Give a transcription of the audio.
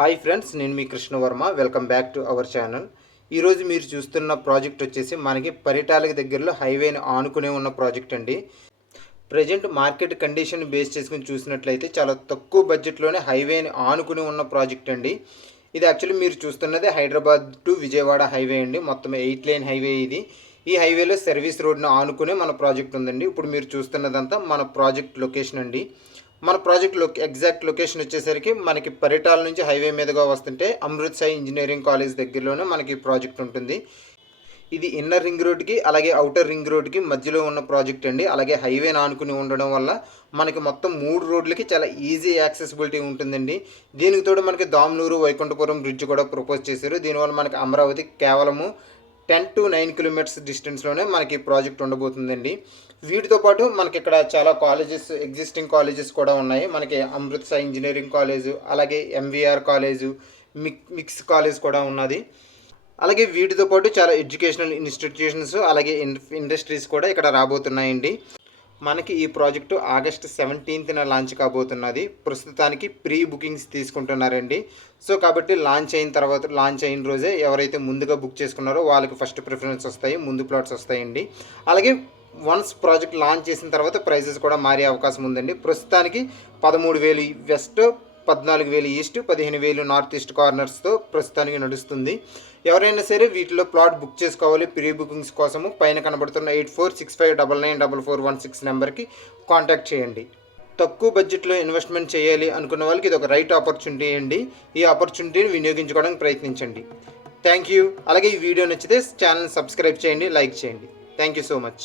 Hi friends, నేను మీ Krishnavarma. Welcome back to our channel. ఈరోజు మీరు చూస్తున్న ప్రాజెక్ట్ వచ్చేసి మనకి పరిటాలకు దగ్గరలో హైవేని ఆనుకునే ఉన్న ప్రాజెక్ట్ అండి. ప్రజెంట్ మార్కెట్ కండిషన్ బేస్ చేసుకుని చూసినట్లయితే చాలా తక్కువ బడ్జెట్లోనే హైవేని ఆనుకుని ఉన్న ప్రాజెక్ట్ అండి. ఇది యాక్చువల్లీ మీరు చూస్తున్నది హైదరాబాద్ టు విజయవాడ హైవే అండి. మొత్తం 8 లేన్ హైవే ఇది. ఈ హైవేలో సర్వీస్ రోడ్ను ఆనుకునే మన ప్రాజెక్ట్ ఉందండి. ఇప్పుడు మీరు చూస్తున్నదంతా మన ప్రాజెక్ట్ లొకేషన్ అండి. మన ప్రాజెక్ట్ ఎగ్జాక్ట్ లొకేషన్ వచ్చేసరికి మనకి పరిటాల నుంచి హైవే మీదుగా వస్తుంటే అమృత్ సాయి ఇంజనీరింగ్ కాలేజ్ దగ్గరలోనే మనకి ప్రాజెక్ట్ ఉంటుంది. ఇది ఇన్నర్ రింగ్ రోడ్కి అలాగే అవుటర్ రింగ్ రోడ్కి మధ్యలో ఉన్న ప్రాజెక్ట్ అండి. అలాగే హైవేని ఆనుకుని ఉండడం వల్ల మనకి మొత్తం 3 రోడ్లకి చాలా ఈజీ యాక్సెసిబిలిటీ ఉంటుందండి. దీనికి తోడు మనకి దామ్నూరు వైకుంఠపురం బ్రిడ్జ్ కూడా ప్రపోజ్ చేశారు. దీనివల్ల మనకి అమరావతి కేవలము 10 to 9 కిలోమీటర్స్ డిస్టెన్స్లోనే మనకి ప్రాజెక్ట్ ఉండబోతుందండి. వీటితో పాటు మనకి ఇక్కడ చాలా కాలేజెస్, ఎగ్జిస్టింగ్ కాలేజెస్ కూడా ఉన్నాయి. మనకి అమృత్ సాయి ఇంజనీరింగ్ కాలేజు, అలాగే ఎంవీఆర్ కాలేజు, మిక్స్ కాలేజ్ కూడా ఉన్నది. అలాగే వీటితో పాటు చాలా ఎడ్యుకేషనల్ ఇన్స్టిట్యూషన్స్ అలాగే ఇండస్ట్రీస్ కూడా ఇక్కడ రాబోతున్నాయండి. మనకి ఈ ప్రాజెక్టు ఆగస్ట్ 17న లాంచ్ కాబోతున్నది. ప్రస్తుతానికి ప్రీ బుకింగ్స్ తీసుకుంటున్నారండి. సో కాబట్టి లాంచ్ అయిన రోజే ఎవరైతే ముందుగా బుక్ చేసుకున్నారో వాళ్ళకి ఫస్ట్ ప్రిఫరెన్స్ వస్తాయి, ముందు ప్లాట్స్ వస్తాయండి. అలాగే వన్స్ ప్రాజెక్ట్ లాంచ్ చేసిన తర్వాత ప్రైజెస్ కూడా మారే అవకాశం ఉందండి. ప్రస్తుతానికి 13,000 వెస్ట్, 14,000 ఈస్ట్, 15,000 నార్త్ ఈస్ట్ కార్నర్స్తో ప్రస్తుతానికి నడుస్తుంది. ఎవరైనా సరే వీటిలో ప్లాట్ బుక్ చేసుకోవాలి ప్రీ బుకింగ్స్ కోసము పైన కనబడుతున్న 8465994416 నెంబర్కి కాంటాక్ట్ చేయండి. తక్కువ బడ్జెట్లో ఇన్వెస్ట్మెంట్ చేయాలి అనుకున్న వాళ్ళకి ఇది ఒక రైట్ ఆపర్చునిటీ అండి. ఈ ఆపర్చునిటీని వినియోగించుకోవడానికి ప్రయత్నించండి. Thank you. అలాగే ఈ వీడియో నచ్చితే ఛానల్ సబ్స్క్రైబ్ చేయండి, లైక్ చేయండి. Thank you so much.